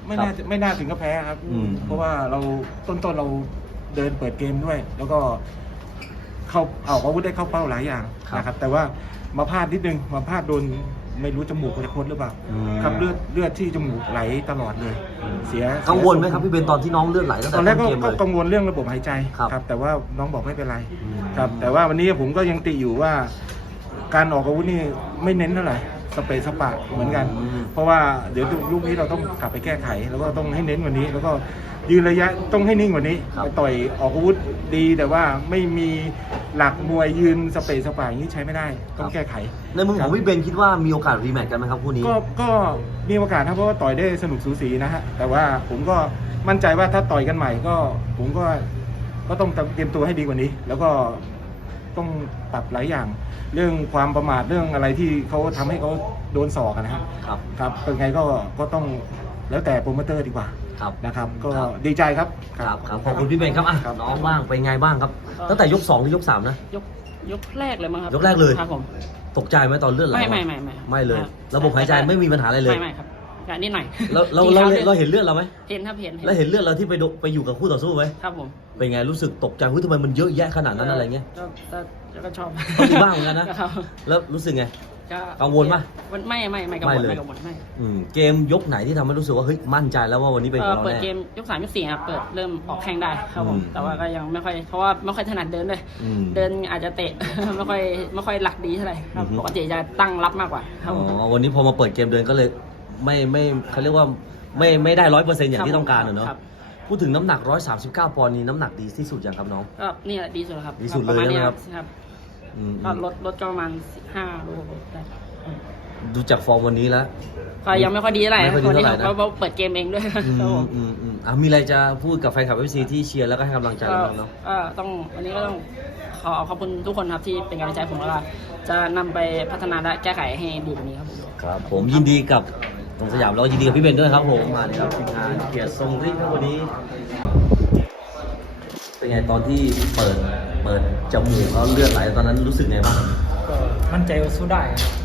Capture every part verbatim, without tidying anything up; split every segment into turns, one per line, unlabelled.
ไม่น่าไม่น่าถึงกับแพ้ครับเพราะว่าเราต้นๆเราเดินเปิดเกมด้วยแล้วก็เข้าเอาอาวุธได้เข้าเป้าหลายอย่างนะครับแต่ว่ามาพลาดนิดนึงมาพลาดโดนไม่รู้จมูกจะพ้นหรือเปล่าครับเลือดเลือดที่จมูกไหลตลอดเลยเสีย
กังวลไหมครับพี่เบนตอนที่น้องเลือดไหลตั้งแต่
ตอนแรก
ต้นเกม
ก็
เลย
กังวลเรื่องระบบหายใจครับแต่ว่าน้องบอกไม่เป็นไรครับแต่ว่าวันนี้ผมก็ยังติอยู่ว่าการออกอาวุธนี่ไม่เน้นเท่าไหร่สเปซสปะเหมือนกัน เพราะว่าเดี๋ยวยุคนี้เราต้องกลับไปแก้ไขแล้วก็ต้องให้เน้นกว่านี้แล้วก็ยืนระยะต้องให้นิ่งกว่านี้ไปต่อยออกอาวุธดีแต่ว่าไม่มีหลักมวยยืนสเปซสปะอย่างนี้ใช้ไม่ได้ต้องแก้ไข
ในมุมของพี่เบนคิดว่ามีโอกาสรีแมตช์กันไหมครับคู่นี้
ก็ก็มีโอกาสครับเพราะว่าต่อยได้สนุกสูสีนะฮะแต่ว่าผมก็มั่นใจว่าถ้าต่อยกันใหม่ก็ผมก็ก็ต้องเตรียมตัวให้ดีกว่านี้แล้วก็ต้องปรับหลายอย่างเรื่องความประมาทเรื่องอะไรที่เขาทำให้เขาโดนศอกนะฮะ
ครับ
ครับเป็นไงก็ก็ต้องแล้วแต่โปรโมเตอร์ดีกว่านะครับก็ดีใจครับ
ครับครับขอบคุณพี่เบนครับอ่ะน้องบ้างเป็นไงบ้างครับตั้งแต่ยกสองหรือยกสามนะ
ยกยกแรกเลยมั้งครับ
ยกแรกเลย
ครับผม
ตกใจไหมตอนเลือดไหล
ไม่ไม่ไม่ไม่
ไม่เลยระบบหายใจไม่มีปัญหาอะไรเลย
ไม่ไม่ครับการนิดหน่อย
เราเราเราเราเห็นเลือดเราไหม
เห็นครับเห็น
แล้วเห็นเลือดเราที่ไปไปอยู่กับคู่ต่อสู้ไหม
ครับผม
เป็นไงรู้สึกตกใจว่าทำไมมันเยอะแยะขนาดนั้นอะไรเงี้ย
ก็ก็ชอบ
มีบ้างเหมือนกันนะแล้วรู้สึกไงกังวลป่ะ
ไม่ไม่ไม่กังวลไม่กังวลไม่
เกมยกไหนที่ทำให้รู้สึกว่าเฮ้ยมั่นใจแล้วว่าวันนี้เป็นของเราแน่
เปิดเกมยกสามยกสี่ครับเปิดเริ่มออกแข้งได้ครับผมแต่ว่าก็ยังไม่ค่อยเพราะว่าไม่ค่อยถนัดเดินเลยเดินอาจจะเตะไม่ค่อยไม่ค่อยหลักดีเท่าไหร่ครับปกติจะตั้งรับมากกว่า
อ๋อวันนี้พอมาเปิดเกมเดินก็เลยไม่ไม่เขาเรียกว่าไม่ไม่ได้ร้อยเปอร์เซ็นต์อย่างที่ต้องการเนอะพูดถึงน้ำหนักร้อยสามสิบเก้าปอนด์นี้น้ำหนักดีที่สุดอย่างครับน้อง
ก็นี่แหละดีสุดครับ
ดีสุดเลยนะครับ
ก็ลดลดก็ประมาณห้าโลได้
ดูจากฟอร์มวันนี้แล้ว
ก็ยังไม่ค่อยดีเท่าไหร่วันนี้เขาเปิดเกมเองด้วย
อืมอืมอืมอ่ะมีอะไรจะพูดกับแฟนคลับเอฟซีที่เชียร์แล้วก็ให้กำลังใจเราเนาะ
ก็ต้องวันนี้ก็ต้องขอขอบคุณทุกคนครับที่เป็นกำลังใจผมแล้วก็จะนำไปพัฒนาและแก้ไขให้ดีกว่านี้ครับ
ครับผมยินดีกับตรงสยามแล้วยินดีกับพี่เบนด้วยครับผมมาเลยครับทีมงานเกียรติทรงฤทธิ์ครับวันนี้เป็นไงตอนที่เปิดเปิดจมูกแล้วเลือดไหลตอนนั้นรู้สึกไงบ้าง
ก็มั่นใจว่าสู้ได้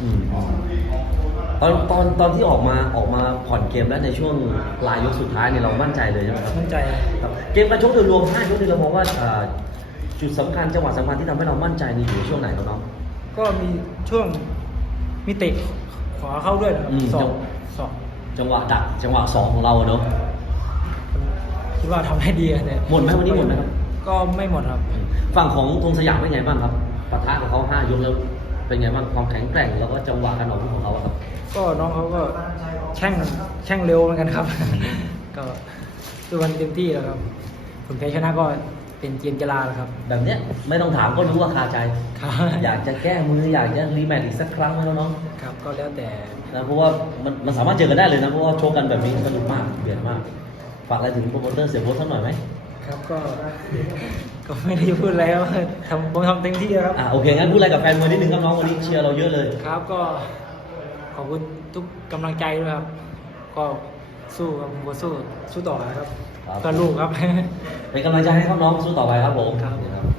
ตอนตอนตอนที่ออกมาออกมาผ่อนเกมแล้วในช่วงปลายยกสุดท้ายเนี่ยเรามั่นใจเลยใช่ไหมครับ
มั่นใจ
ครับเกมการชกโดยรวมห้ายกที่เรามองว่าจุดสำคัญจังหวะสำคัญที่ทำให้เรามั่นใจนี่อยู่ช่วงไหนครับน้อง
ก็มีช่วงมีเตะขวาเข้าด้วยนะครับสองสอง
จังหวะดักจังหวะสองของเราเนาะ
คิดว่าทำให้ดีแต่
หมดไหมวันนี้หมดไหมครับ
ก็ไม่หมดครับ
ฝั่งของธงสยามเป็นไงบ้างครับปะทะกับเขาห้ายกแล้วเป็นไงบ้างความแข็งแกร่งแล้วก็จังหวะการออกอาวุธของเขาครับ
ก็น้องเขาก็แช่งแช่งเร็วเหมือนกันครับก็ตัววันเต็มที่แล้วครับผลแพ้ชนะก็เป็นเกมกีฬาแล้วครับ
แบบเนี้ยไม่ต้องถามก็รู้ว่าคาใจอยากจะแก้มืออยากจะรีแมตช์อีกสักครั้งไหมน้อง
ครับก็แล้วแต่
นะเพราะว่ามันมันสามารถเจอกันได้เลยนะเพราะว่าโชว์กันแบบนี้สนุกมากเดือดมากฝากอะไรถึงโปรโมเตอร์เสียโบ๊ทสักหน่อยไหม
ครับก็ก็ไม่ได้พูดอะไรครับทำผมทำเต็มที่ครับ
อ่ะโอเคงั้นพูดอะไรกับแฟนมวยนิดนึงครับน้องวันนี้เชียร์เราเยอะเลย
ครับก็ขอบคุณทุกกำลังใจด้วยครับก็สู้ครับผมก็สู้สู้ต่อครับก็ลูกครับ
เป็นกำลังใจให้ครับน้องสู้ต่อไปครับผม